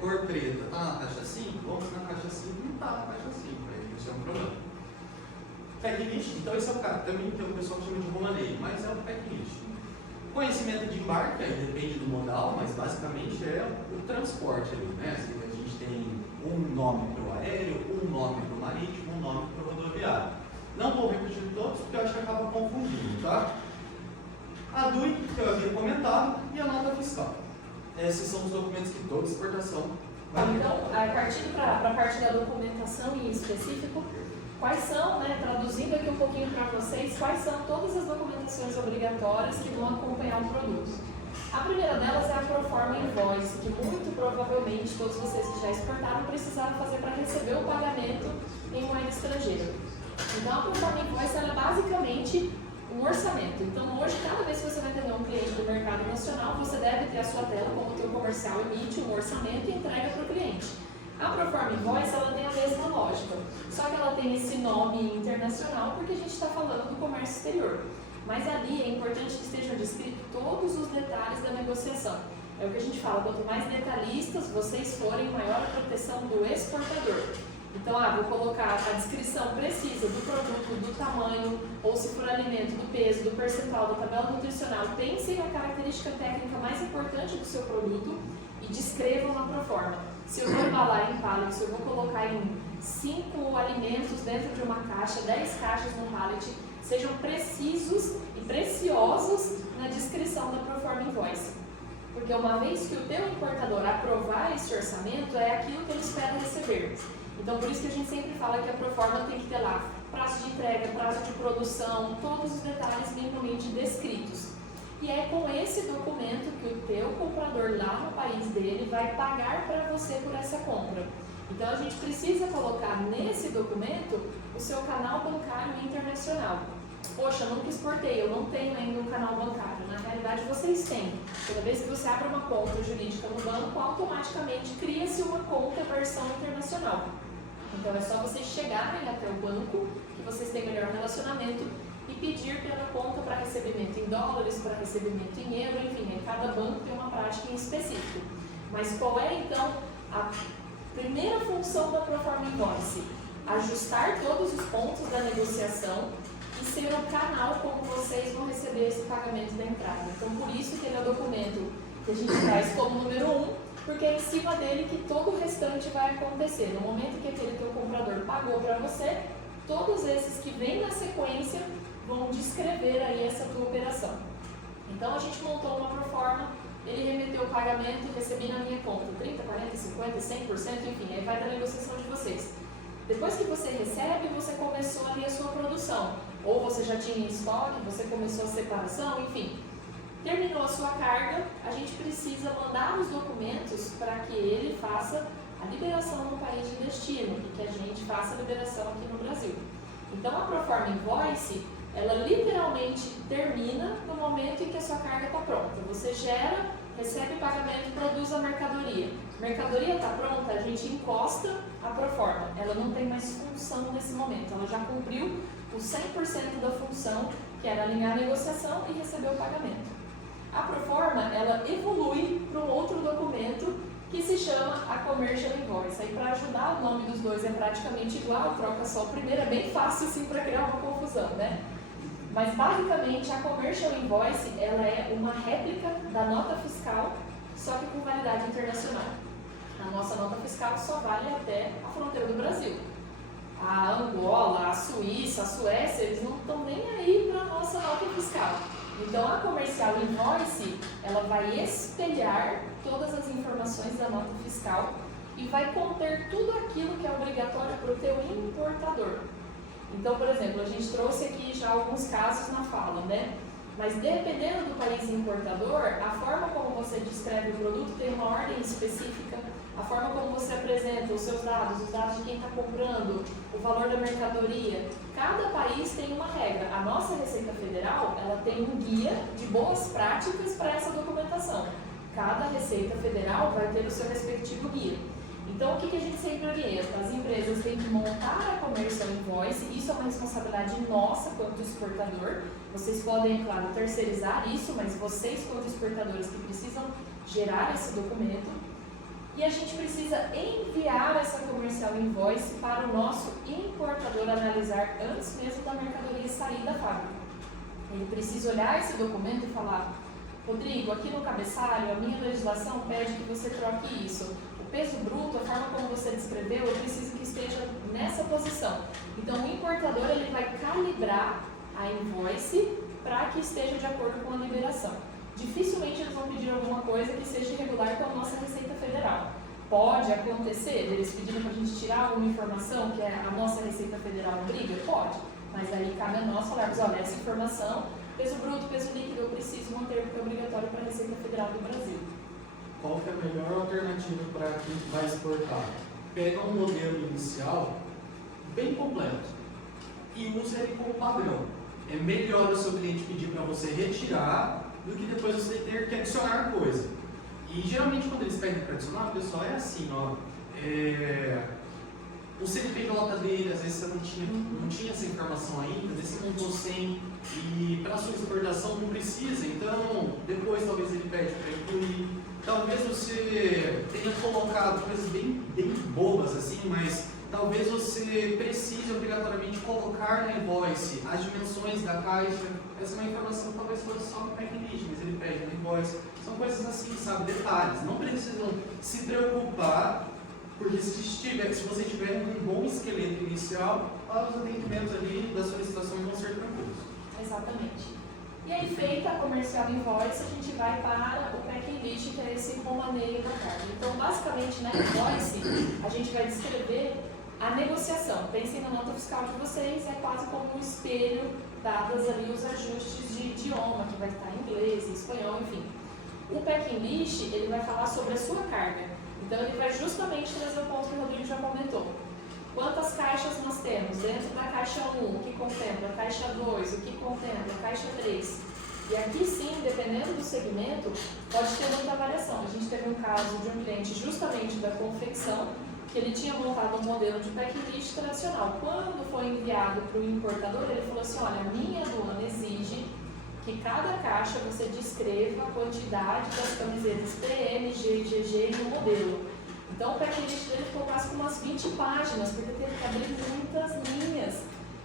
cor preta. Tá na caixa 5? Vamos na caixa 5. Não tá na caixa 5, aí isso é um problema. Packlist, então esse é o cara, também tem o pessoal que chama de romaneio, mas é o packlist. Conhecimento de embarque, aí depende do modal, mas basicamente é o transporte ali, né? Assim, a gente tem um nome para o aéreo, um nome para o marítimo, um nome para o rodoviário. Não vou repetir todos, porque eu acho que acaba confundindo, tá? A DUI, que eu havia comentado, e a nota fiscal. Esses são os documentos que toda exportação vai ter. Então, partindo para a parte da documentação em específico, quais são, né, traduzindo aqui um pouquinho para vocês, quais são todas as documentações obrigatórias que vão acompanhar o produto. A primeira delas é a Proforma Invoice, que muito provavelmente todos vocês que já exportaram precisaram fazer para receber o pagamento em moeda estrangeira. Então, a Proforma Invoice ela é basicamente um orçamento. Então, hoje, cada vez que você vai atender um cliente do mercado nacional, você deve ter a sua tela, como o teu comercial emite um orçamento e entrega para o cliente. A Proforma Invoice ela tem a mesma lógica, só que ela tem esse nome internacional porque a gente está falando do comércio exterior. Mas ali é importante que estejam descritos todos os detalhes da negociação. É o que a gente fala, quanto mais detalhistas vocês forem, maior a proteção do exportador. Então, vou colocar a descrição precisa do produto, do tamanho, ou se for alimento, do peso, do percentual, da tabela nutricional. Pensem na característica técnica mais importante do seu produto e descrevam na Proforma. Se eu vou embalar em pallet, se eu vou colocar em 5 alimentos dentro de uma caixa, 10 caixas no pallet, sejam precisos e preciosos na descrição da Proforma Invoice. Porque uma vez que o teu importador aprovar esse orçamento, é aquilo que ele espera receber. Então, por isso que a gente sempre fala que a Proforma tem que ter lá prazo de entrega, prazo de produção, todos os detalhes minimamente descritos. E é com esse documento que o teu comprador lá no país dele vai pagar para você por essa compra. Então, a gente precisa colocar nesse documento o seu canal bancário internacional. Poxa, eu nunca exportei, eu não tenho ainda um canal bancário. Na realidade, vocês têm. Toda vez que você abre uma conta jurídica no banco, automaticamente cria-se uma conta versão internacional. Então, é só vocês chegarem até o banco, que vocês têm melhor relacionamento, e pedir pela conta para recebimento em dólares, para recebimento em euro, enfim, cada banco tem uma prática em específico. Mas qual é, então, a primeira função da Proforma Invoice? Ajustar todos os pontos da negociação e ser o canal como vocês vão receber esse pagamento da entrada. Então, por isso que ele é o documento que a gente traz como número 1, porque é em cima dele que todo o restante vai acontecer. No momento que aquele teu comprador pagou para você, todos esses que vêm na sequência vão descrever aí essa tua operação. Então a gente montou uma proforma, ele remeteu o pagamento, recebi na minha conta 30, 40, 50, 100%, enfim, aí vai da negociação de vocês. Depois que você recebe, você começou ali a sua produção. Ou você já tinha em estoque, você começou a separação, enfim. Terminou a sua carga, a gente precisa mandar os documentos para que ele faça a liberação no país de destino e que a gente faça a liberação aqui no Brasil. Então a Proforma Invoice, ela literalmente termina no momento em que a sua carga está pronta. Você gera, recebe o pagamento, produz a mercadoria. Mercadoria está pronta, a gente encosta a Proforma. Ela não tem mais função nesse momento, ela já cumpriu o 100% da função, que era alinhar a negociação e receber o pagamento. A Proforma, ela evolui para um outro documento que se chama a Commercial Invoice. Aí, para ajudar, o nome dos dois é praticamente igual, troca só o primeiro, é bem fácil assim para criar uma confusão, né? Mas basicamente a Commercial Invoice, ela é uma réplica da nota fiscal, só que com validade internacional. A nossa nota fiscal só vale até a fronteira do Brasil. A Angola, a Suíça, a Suécia, eles não estão nem aí para a nossa nota fiscal. Então a Commercial Invoice, ela vai espelhar todas as informações da nota fiscal e vai conter tudo aquilo que é obrigatório para o teu importador. Então, por exemplo, a gente trouxe aqui já alguns casos na fala, né? Mas dependendo do país importador, a forma como você descreve o produto tem uma ordem específica, a forma como você apresenta os seus dados, os dados de quem está comprando, o valor da mercadoria. Cada país tem uma regra. A nossa Receita Federal, ela tem um guia de boas práticas para essa documentação. Cada Receita Federal vai ter o seu respectivo guia. Então, o que a gente sempre orienta? As empresas têm que montar a Commercial Invoice, isso é uma responsabilidade nossa quanto exportador. Vocês podem, claro, terceirizar isso, mas vocês, quanto exportadores, que precisam gerar esse documento. E a gente precisa enviar essa Commercial Invoice para o nosso importador analisar antes mesmo da mercadoria sair da fábrica. Ele precisa olhar esse documento e falar: Rodrigo, aqui no cabeçalho, a minha legislação pede que você troque isso. O peso bruto, a forma como você descreveu, eu preciso que esteja nessa posição. Então, o importador ele vai calibrar a invoice para que esteja de acordo com a liberação. Dificilmente eles vão pedir alguma coisa que seja irregular com a nossa Receita Federal. Pode acontecer deles pedirem para a gente tirar alguma informação que a nossa Receita Federal obriga? Pode. Mas aí cabe a nós falarmos: olha, essa informação, peso bruto, peso líquido, eu preciso manter porque é obrigatório para a Receita Federal do Brasil. Qual que é a melhor alternativa para quem vai exportar? Pega um modelo inicial bem completo e usa ele como padrão. É melhor o seu cliente pedir para você retirar do que depois você ter que adicionar coisa. E geralmente quando eles pedem para adicionar, pessoal, é assim, ó. O CNPJ dele, às vezes você não tinha essa informação ainda, às vezes você montou sem, e para a sua exportação não precisa, então depois talvez ele pede para incluir. Talvez você tenha colocado coisas bem bobas assim, mas talvez você precise obrigatoriamente colocar na invoice as dimensões da caixa. Essa é uma informação que talvez fosse só no packlist, mas ele pede na invoice. São coisas assim, sabe? Detalhes. Não precisam se preocupar, porque se você tiver um bom esqueleto inicial, os atendimentos ali da solicitação vão ser tranquilos. Exatamente. E aí, feita a Commercial Invoice, a gente vai para o packlist, que é esse romaneio da carga. Então, basicamente, na invoice, a gente vai descrever a negociação. Pensem na nota fiscal de vocês, é quase como um espelho, dados ali os ajustes de idioma, que vai estar em inglês, em espanhol, enfim. O packlist, ele vai falar sobre a sua carga. Então, ele vai justamente trazer o ponto que o Rodrigo já comentou. Quantas caixas nós temos dentro da caixa 1, o que contempla, a caixa 2, o que contempla, a caixa 3. E aqui sim, dependendo do segmento, pode ter muita variação. A gente teve um caso de um cliente justamente da confecção, que ele tinha montado um modelo de packlist tradicional. Quando foi enviado para o importador, ele falou assim: olha, a minha aduana exige que cada caixa você descreva a quantidade das camisetas PM, G, GG no modelo. Então o packlist dele ficou quase com umas 20 páginas, porque teve que abrir muitas linhas.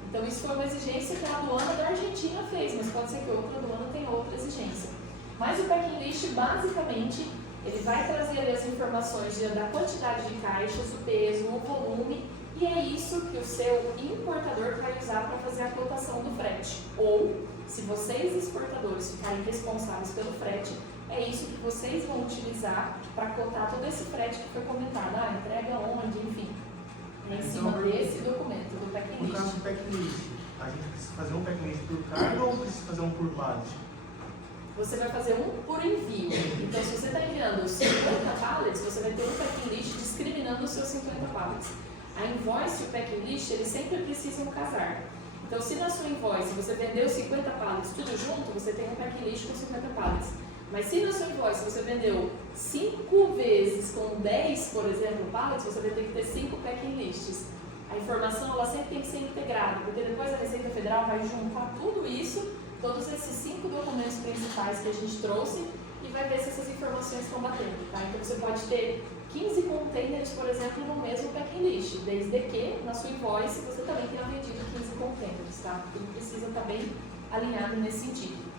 Então isso foi uma exigência que a aduana da Argentina fez, mas pode ser que outra aduana tenha outra exigência. Mas o packlist, basicamente, ele vai trazer ali as informações da quantidade de caixas, o peso, o volume, e é isso que o seu importador vai usar para fazer a cotação do frete. Ou, Se vocês, exportadores, ficarem responsáveis pelo frete, é isso que vocês vão utilizar para cotar todo esse frete que foi comentado. Entrega onde, enfim. É em cima desse documento, do No packlist. caso do packlist, a gente precisa fazer um packlist por carga ou precisa fazer um por base? Você vai fazer um por envio. Então, se você está enviando 50 pallets, você vai ter um packlist discriminando os seus 50 pallets. A invoice e o packlist, eles sempre precisam casar. Então, se na sua invoice você vendeu 50 pallets tudo junto, você tem um packlist com 50 pallets. Mas se na sua invoice você vendeu 5 vezes com 10, por exemplo, pallets, você vai ter que ter 5 packlists. A informação ela sempre tem que ser integrada, porque depois a Receita Federal vai juntar tudo isso, todos esses 5 documentos principais que a gente trouxe, e vai ver se essas informações estão batendo. Tá? Então você pode ter 15 containers, por exemplo, no mesmo packlist, desde que na sua invoice você também tenha vendido 15 containers. Tá? Tudo precisa estar bem alinhado nesse sentido.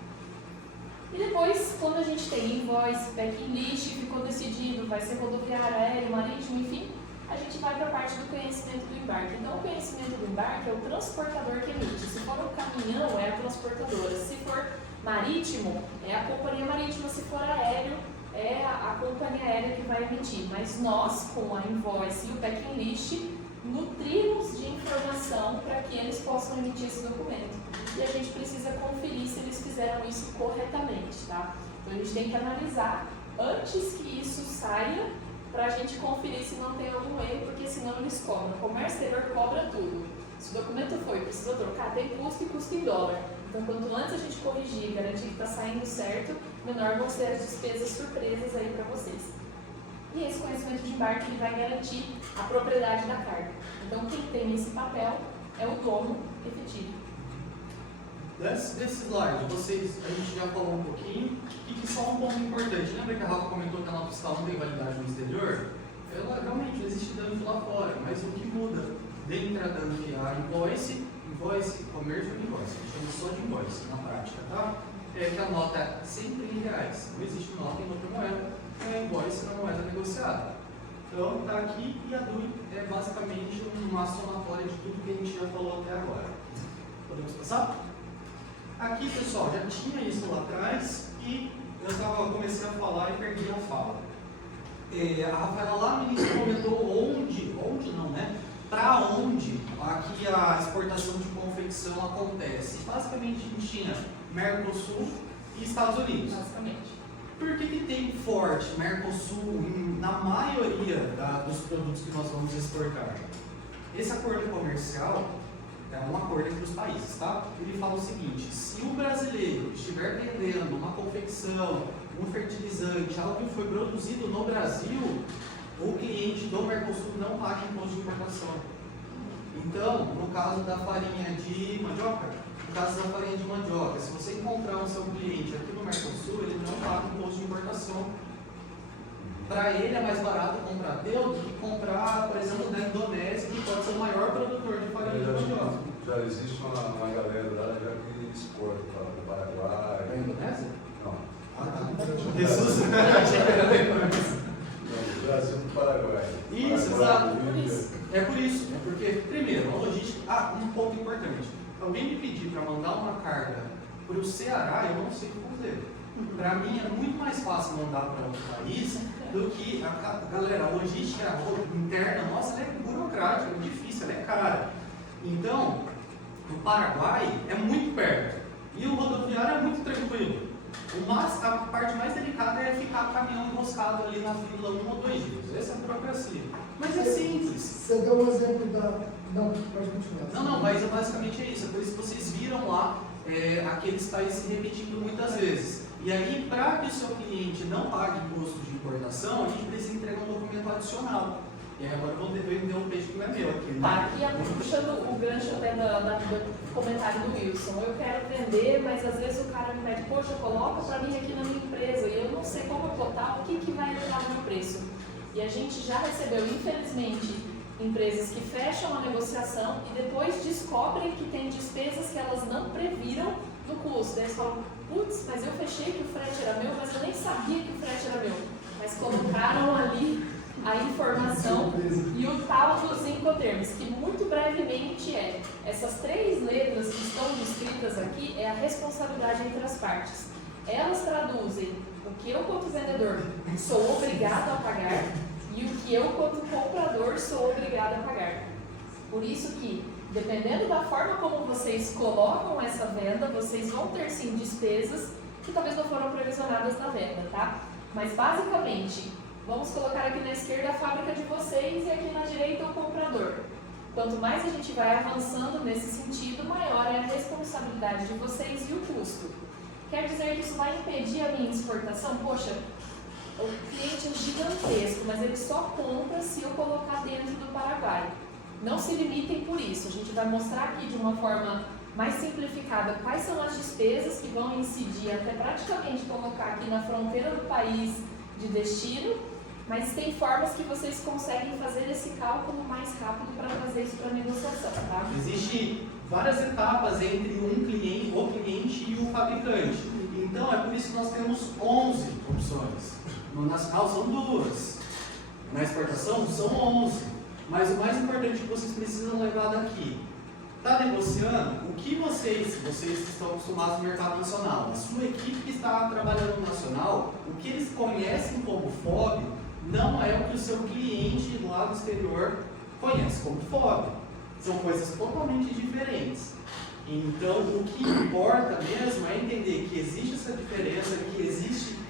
E depois, quando a gente tem invoice, packlist, ficou decidido, vai ser rodoviário, aéreo, marítimo, enfim, a gente vai para a parte do conhecimento do embarque. Então, o conhecimento do embarque é o transportador que emite. Se for um caminhão, é a transportadora. Se for marítimo, é a companhia marítima. Se for aéreo, é a companhia aérea que vai emitir. Mas nós, com a invoice e o packlist, nutrimos de informação para que eles possam emitir esse documento. E a gente precisa conferir se eles fizeram isso corretamente, tá? Então, a gente tem que analisar antes que isso saia, para a gente conferir se não tem algum erro, porque senão eles cobram. O comércio exterior cobra tudo. Se o documento foi, precisou trocar, tem custo e custo em dólar. Então, quanto antes a gente corrigir e garantir que está saindo certo, menor vão ser as despesas surpresas aí para vocês. E esse conhecimento de embarque ele vai garantir a propriedade da carga. Então, quem tem esse papel é o dono efetivo. Desse slide, a gente já falou um pouquinho, e só um ponto importante. Lembra que a Rafa comentou que a nota fiscal não tem validade no exterior? Ela realmente existe DANF lá fora, mas o que muda dentro da DANF é a invoice, commercial invoice. A gente chama só de invoice na prática, tá? É que a nota é sempre em reais, não existe nota em outra moeda, é a invoice na moeda negociada. Então, tá aqui e a DUI é basicamente uma somatória de tudo que a gente já falou até agora. Podemos passar? Aqui, pessoal, já tinha isso lá atrás e eu comecei a falar e perdi a fala. A Rafaela lá no início comentou onde não, né? Para onde aqui a exportação de confecção acontece. Basicamente, a gente tinha Mercosul e Estados Unidos. Basicamente. Por que tem forte Mercosul na maioria dos produtos que nós vamos exportar? Esse acordo comercial é um acordo entre os países, tá? Ele fala o seguinte: se o brasileiro estiver vendendo uma confecção, um fertilizante, algo que foi produzido no Brasil, o cliente do Mercosul não paga imposto de importação. Então, no caso da farinha de mandioca, se você encontrar o seu cliente aqui no Mercosul, ele não paga imposto de importação. Para ele é mais barato comprar do que comprar, por exemplo, da Indonésia, que pode ser o maior produtor de farinha de mandioca. Já existe uma galera lá já que exporta para o Paraguai. Da Indonésia? Não. Jesus! Não, do Brasil para o Paraguai. Isso, Paraguai, exato. Bolívia. É por isso, porque, primeiro, a logística. Um ponto importante. Alguém me pedir para mandar uma carga para o Ceará, eu não sei o que fazer. Para mim é muito mais fácil mandar para outro país do que galera, a logística interna nossa ela é burocrática, é difícil, ela é cara. Então, o Paraguai é muito perto e o rodoviário é muito tranquilo. A parte mais delicada é ficar caminhão enroscado ali na fila 1 ou 2 dias. Essa é a burocracia. Mas é simples. Você deu um exemplo da. Não, pode continuar. Não, mas basicamente é isso. É por isso que vocês viram lá aqueles países se repetindo muitas vezes. E aí, para que o seu cliente não pague imposto de importação, a gente precisa entregar um documento adicional. E aí agora eu vou vender um peixe que não é meu aqui. Tá, aqui puxando o gancho até do comentário do Wilson. Eu quero vender, mas às vezes o cara me pede, poxa, coloca para mim aqui na minha empresa e eu não sei como botar, o que vai levar no meu preço. E a gente já recebeu, infelizmente, empresas que fecham a negociação e depois descobrem que tem despesas que elas não previram no custo. Daí eles falam, putz, mas eu fechei que o frete era meu, mas eu nem sabia que o frete era meu. Mas colocaram ali a informação e o tal dos Incoterms, que muito brevemente é Essas 3 letras que estão descritas aqui é a responsabilidade entre as partes. Elas traduzem o que eu, quanto vendedor, sou obrigado a pagar e o que eu, quanto comprador, sou obrigado a pagar. Por isso que, dependendo da forma como vocês colocam essa venda, vocês vão ter sim despesas que talvez não foram previsionadas na venda, tá? Mas basicamente, vamos colocar aqui na esquerda a fábrica de vocês e aqui na direita o comprador. Quanto mais a gente vai avançando nesse sentido, maior é a responsabilidade de vocês e o custo. Quer dizer que isso vai impedir a minha exportação? Poxa, o cliente é gigantesco, mas ele só compra se eu colocar dentro do Paraguai. Não se limitem por isso. A gente vai mostrar aqui de uma forma mais simplificada quais são as despesas que vão incidir até praticamente colocar aqui na fronteira do país de destino, mas tem formas que vocês conseguem fazer esse cálculo mais rápido para fazer isso para negociação, tá? Existem várias etapas entre o cliente e o fabricante. Então, é por isso que nós temos 11 opções. No nacional são 2. Na exportação são 11. Mas o mais importante que vocês precisam levar daqui, está negociando, o que vocês estão acostumados no mercado nacional, a sua equipe que está trabalhando no nacional, o que eles conhecem como FOB, não é o que o seu cliente lá do exterior conhece como FOB. São coisas totalmente diferentes. Então, o que importa mesmo é entender que existe essa diferença, que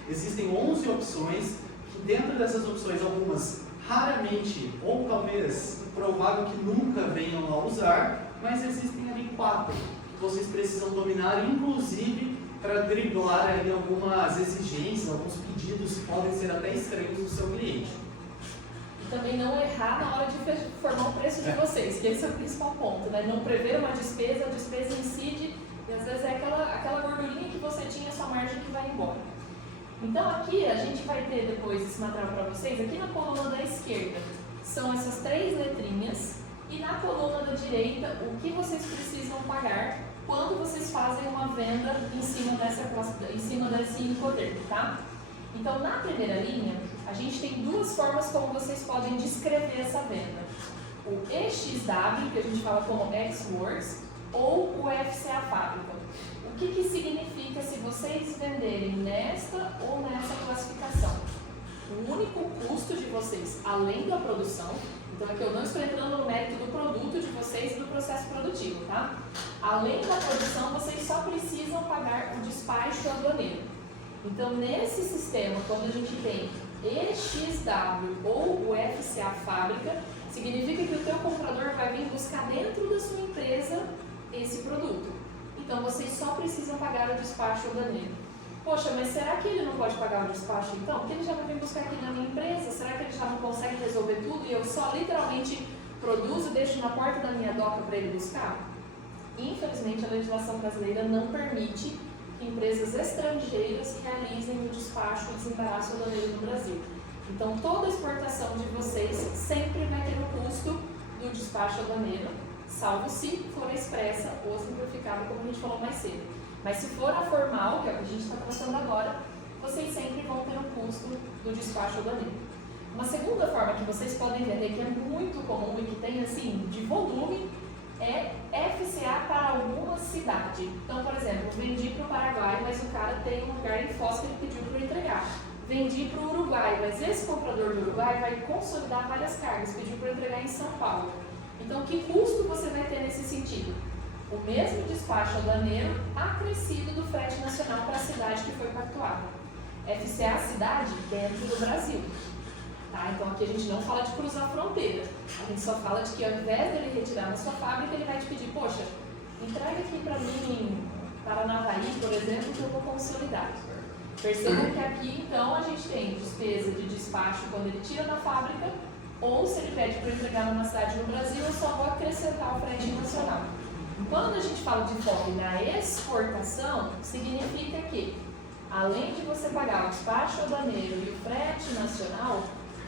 existem 11 opções, que dentro dessas opções, algumas raramente, ou talvez provável que nunca venham a usar, mas existem ali 4 que vocês precisam dominar, inclusive para driblar ali algumas exigências, alguns pedidos que podem ser até estranhos do seu cliente. E também não errar na hora de formar o preço de vocês, que esse é o principal ponto, né? Não prever uma despesa, a despesa incide, e às vezes é aquela gordurinha que você tinha, sua margem que vai embora. Então aqui a gente vai ter depois esse material para vocês, aqui na coluna da esquerda são essas 3 letrinhas, e na coluna da direita o que vocês precisam pagar quando vocês fazem uma venda em cima desse Incoterm, tá? Então, na primeira linha, a gente tem 2 formas como vocês podem descrever essa venda. O EXW, que a gente fala como Ex-Works, ou o FCA Fábrica. O que significa se vocês venderem nesta ou nessa classificação? O único custo de vocês, além da produção, então aqui eu não estou entrando no mérito do produto de vocês e do processo produtivo, tá? Além da produção, vocês só precisam pagar o despacho aduaneiro. Então, nesse sistema, quando a gente tem EXW ou o FCA Fábrica, significa que o teu comprador vai vir buscar dentro da sua empresa esse produto. Então, vocês só precisam pagar o despacho aduaneiro. Poxa, mas será que ele não pode pagar o despacho então? Porque ele já vai vir buscar aqui na minha empresa? Será que ele já não consegue resolver tudo e eu só literalmente produzo e deixo na porta da minha doca para ele buscar? Infelizmente, a legislação brasileira não permite que empresas estrangeiras realizem o despacho e desembaraço aduaneiro no Brasil. Então, toda exportação de vocês sempre vai ter o custo do despacho aduaneiro, salvo se for expressa ou simplificada, como a gente falou mais cedo. Mas se for a formal, que é o que a gente está tratando agora, vocês sempre vão ter o custo do despacho aduaneiro. Uma segunda forma que vocês podem vender, que é muito comum e que tem assim de volume, é FCA para alguma cidade. Então, por exemplo, vendi para o Paraguai, mas o cara tem um lugar em Foz que ele pediu para eu entregar. Vendi para o Uruguai, mas esse comprador do Uruguai vai consolidar várias cargas, pediu para eu entregar em São Paulo. Então, que custo você vai ter nesse sentido? O mesmo despacho aduaneiro acrescido do frete nacional para a cidade que foi pactuada. FCA cidade dentro do Brasil. Tá? Então aqui a gente não fala de cruzar a fronteira. A gente só fala de que ao invés dele retirar na sua fábrica, ele vai te pedir, poxa, entrega aqui para mim em Paranavaí, por exemplo, que eu vou consolidar. Percebam que aqui então a gente tem despesa de despacho quando ele tira da fábrica, ou se ele pede para entregar numa cidade no Brasil, eu só vou acrescentar o frete nacional. Quando a gente fala de FOB na exportação, significa que, além de você pagar o despacho aduaneiro e o frete nacional,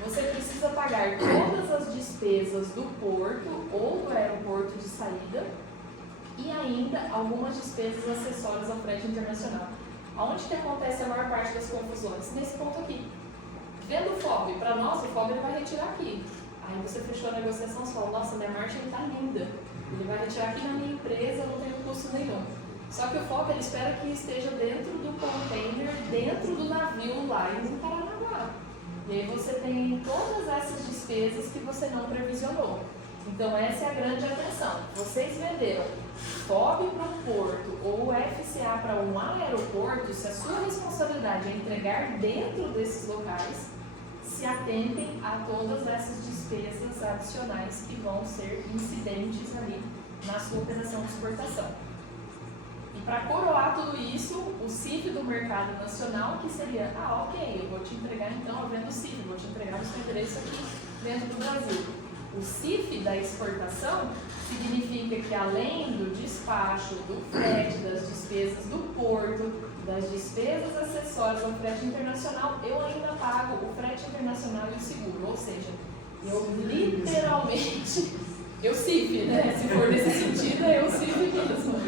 você precisa pagar todas as despesas do porto ou do aeroporto de saída e ainda algumas despesas acessórias ao frete internacional. Aonde que acontece a maior parte das confusões? Nesse ponto aqui. Vendo o FOB, para nós o FOB ele vai retirar aqui. Aí você fechou a negociação e fala, nossa, minha margem está linda. Ele vai retirar aqui na minha empresa, não tem custo nenhum. Só que o foco, ele espera que esteja dentro do container, dentro do navio lá em Paranaguá. E aí você tem todas essas despesas que você não previsionou. Então essa é a grande atenção. Vocês venderam FOB para um porto ou FCA para um aeroporto, se a sua responsabilidade é entregar dentro desses locais, se atentem a todas essas despesas adicionais que vão ser incidentes ali na sua operação de exportação. E para coroar tudo isso, o CIF do mercado nacional, que seria, ok, eu vou te entregar então, eu vendo o CIF, vou te entregar o seu endereço aqui dentro do Brasil. O CIF da exportação significa que além do despacho, do frete, das despesas do porto, das despesas acessórias ao frete internacional, eu ainda pago o frete internacional e o seguro. Ou seja, eu literalmente, eu CIF, né? Se for nesse sentido, eu CIF mesmo.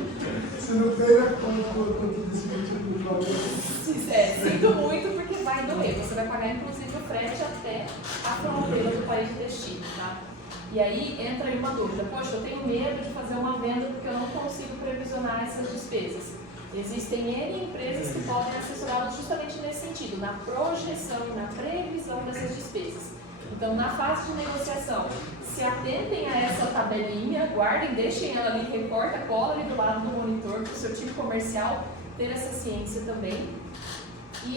Se não tem a conta desse tipo de valor. Sinto muito porque vai doer. Você vai pagar inclusive o frete até a fronteira do país de destino, tá? E aí entra aí uma dúvida, poxa, eu tenho medo de fazer uma venda porque eu não consigo previsionar essas despesas. Existem N empresas que podem assessorá-los justamente nesse sentido, na projeção e na previsão dessas despesas. Então, na fase de negociação, se atentem a essa tabelinha, guardem, deixem ela ali, recorta, cola ali do lado do monitor para o seu time comercial ter essa ciência também. E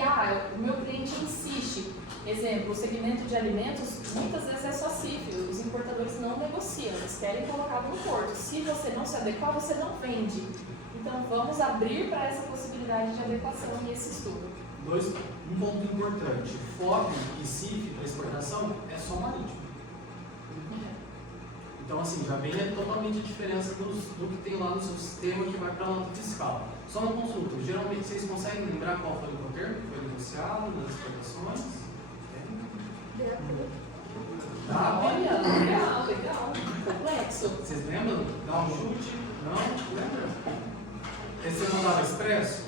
o meu cliente insiste. Exemplo, o segmento de alimentos, muitas vezes é só CIF, os importadores não negociam, eles querem colocar no porto. Se você não se adequar, você não vende. Então, vamos abrir para essa possibilidade de adequação e esse estudo. Um ponto importante, FOB e CIF para exportação é só marítimo. Então, assim, já vem totalmente a diferença do que tem lá no seu sistema que vai para a nota fiscal. Só uma consulta, geralmente vocês conseguem lembrar qual foi o termo que foi negociado nas exportações? Legal. Complexo. Vocês lembram? Dá um chute? Não? Lembra? Esse não dava expresso?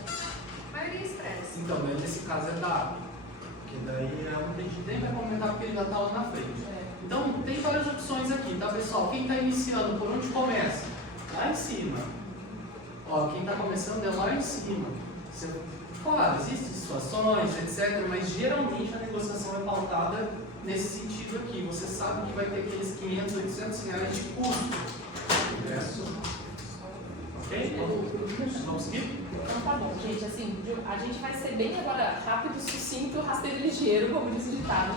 Maioria expressa. Então, daí nesse caso é dado. Porque daí é um que a gente nem vai comentar porque ele já está lá na frente. Então, tem várias opções aqui, tá pessoal? Quem está iniciando, por onde começa? Lá em cima. Ó, quem está começando é lá em cima. Claro, existem situações, etc., mas geralmente a negociação é pautada nesse sentido aqui. Você sabe que vai ter aqueles 500, 800 reais de custo. Ingresso. Ok? Vamos seguir? Então tá bom, gente, assim, a gente vai ser bem agora rápido, sucinto, rasteiro e ligeiro, como diz o ditado.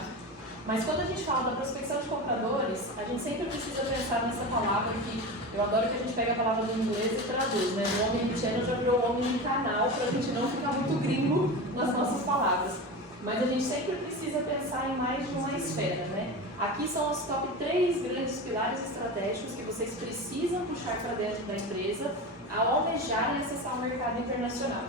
Mas quando a gente fala da prospecção de compradores, a gente sempre precisa pensar nessa palavra que eu adoro que a gente pega a palavra do inglês e traduz, né? O omnichannel já virou omnicanal para a gente não ficar muito gringo nas nossas palavras. Mas a gente sempre precisa pensar em mais de uma esfera, né? Aqui são os top 3 grandes pilares estratégicos que vocês precisam puxar para dentro da empresa ao almejar e acessar o mercado internacional.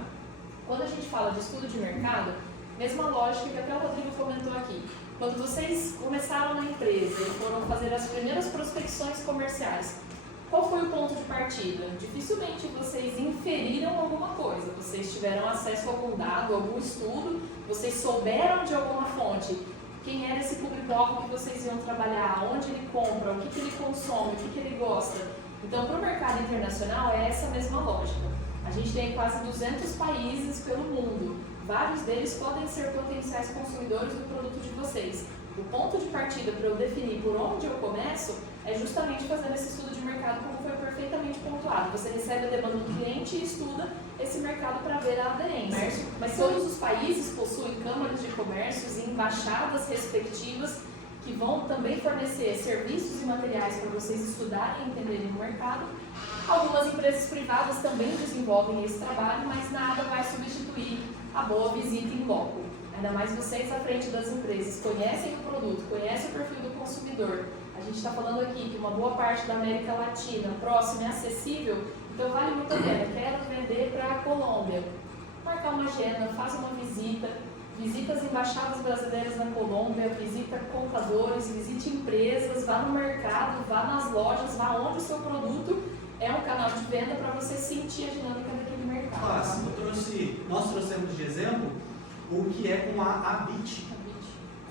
Quando a gente fala de estudo de mercado, mesma lógica que até o Rodrigo comentou aqui. Quando vocês começaram na empresa e foram fazer as primeiras prospecções comerciais, qual foi o ponto de partida? Dificilmente vocês inferiram alguma coisa, vocês tiveram acesso a algum dado, algum estudo, vocês souberam de alguma fonte quem era esse público-alvo que vocês iam trabalhar, onde ele compra, o que ele consome, o que ele gosta. Então, para o mercado internacional é essa mesma lógica. A gente tem quase 200 países pelo mundo. Vários deles podem ser potenciais consumidores do produto de vocês. O ponto de partida para eu definir por onde eu começo é justamente fazendo esse estudo de mercado, como foi perfeitamente pontuado. Você recebe a demanda do cliente e estuda esse mercado para ver a aderência. Mas todos os países possuem câmaras de comércios e embaixadas respectivas que vão também fornecer serviços e materiais para vocês estudarem e entenderem o mercado. Algumas empresas privadas também desenvolvem esse trabalho, mas nada vai substituir a boa visita em loco. Ainda mais vocês à frente das empresas, conhecem o produto, conhecem o perfil do consumidor. A gente está falando aqui que uma boa parte da América Latina próxima é acessível, então vale muito a pena. Quero vender para a Colômbia. Marcar uma agenda, faz uma visita, visita as embaixadas brasileiras na Colômbia, visita contadores, visite empresas, vá no mercado, vá nas lojas, vá onde o seu produto é um canal de venda para você sentir a dinâmica daquele mercado. Classe, nós trouxemos de exemplo o que é com a ABIT.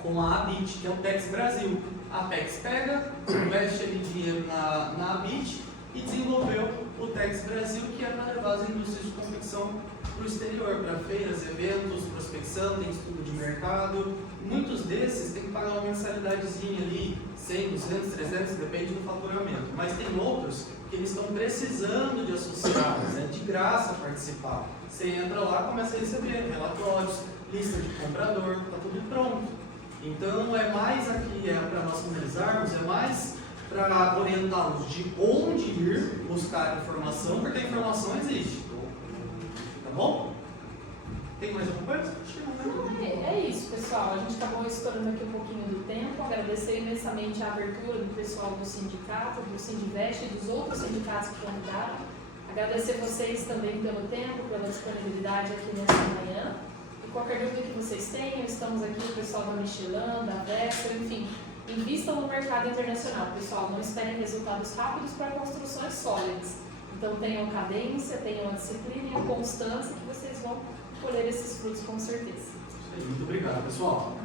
Com a ABIT, que é o PEX Brasil. A PEX pega, investe ali dinheiro na ABIT e desenvolveu o Tex Brasil, que é para levar as indústrias de confecção para o exterior, para feiras, eventos, prospecção, tem estudo de mercado. Muitos desses tem que pagar uma mensalidadezinha ali, 100, 200, 300, depende do faturamento. Mas tem outros que eles estão precisando de associados, é de graça participar. Você entra lá, começa a receber relatórios, lista de comprador, está tudo pronto. Então é mais aqui, para nós finalizarmos, é mais para orientá-los de onde ir buscar informação, porque a informação existe. Tá bom? Tem mais alguma coisa? Não, é isso, pessoal. A gente acabou estourando aqui um pouquinho do tempo. Agradecer imensamente a abertura do pessoal do sindicato, do Sindivest e dos outros sindicatos que convidaram. Agradecer vocês também pelo tempo, pela disponibilidade aqui nessa manhã. E qualquer dúvida que vocês tenham, estamos aqui, o pessoal da Michelin, da Vessel, enfim. Invistam no mercado internacional, pessoal. Não esperem resultados rápidos para construções sólidas. Então tenham cadência, tenham a disciplina e a constância que vocês vão colher esses frutos com certeza. Muito obrigado, pessoal.